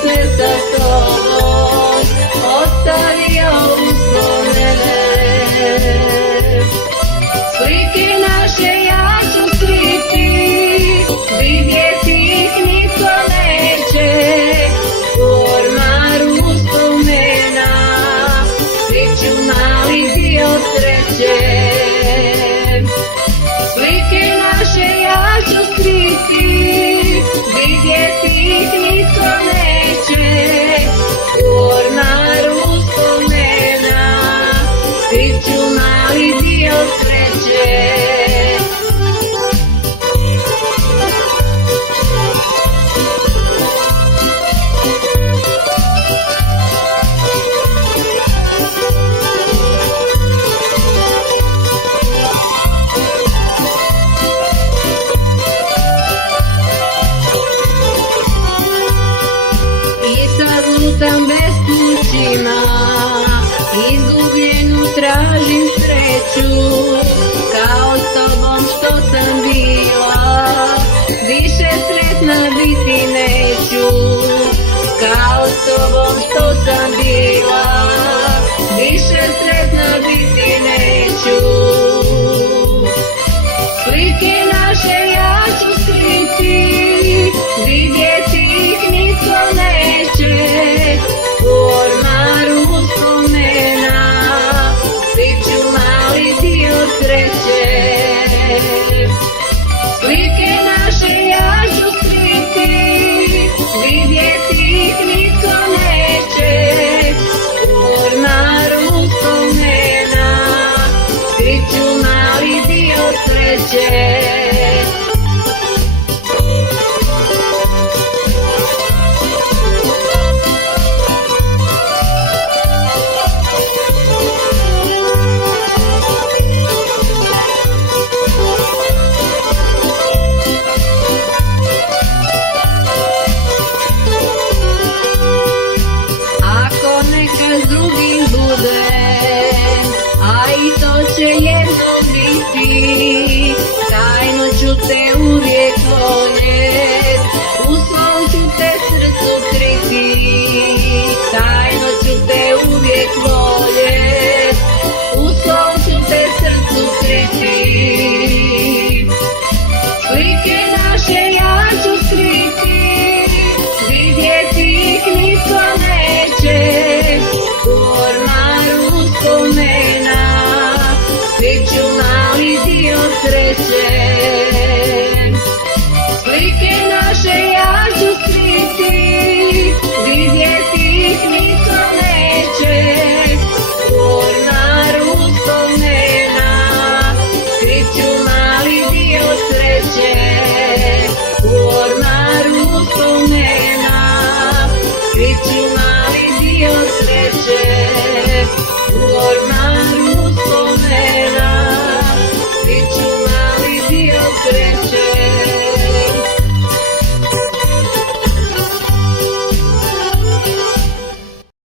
sve sa tobom ostavio uspomene. Slike naše ja ću skriti, vidjeti ih niko neće. U ormaru uspomena skriću mali dio sreće. Slike naše ja ću skriti, vidjeti ih niko neće. U ormaru uspomena skriću mali dio sreće. Lutam bez kućima, izgubljenu tražim sreću. Kao s tobom što sam bila, više sretna biti neću. Kao s tobom što sam bila, više sretna biti neću. Slike naše ja ću skriti, vidjeti ih niko neće. U ormaru uspomena skriću mali dio sreće. Slike naše ja ću skriti, vidjeti ih niko neće. U ormaru uspomena skriću mali dio sreće. S drugim budem, a i to će jednom biti. Tajno ću te uvijek voljet, u svom ću te srcu kriti. Tajno ću te uvijek voljet, u svom ću te srcu kriti. Slike naše ja ću skriti, vidjeti ih niko neće. U ormaru uspomena skriću mali dio sreće. Slike naše ja ću skriti, vidjeti ih niko neće. U ormaru uspomena skriću mali dio sreće. U ormaru uspomena skriću mali dio sreće. U ormaru uspomena skriću mali dio sreće.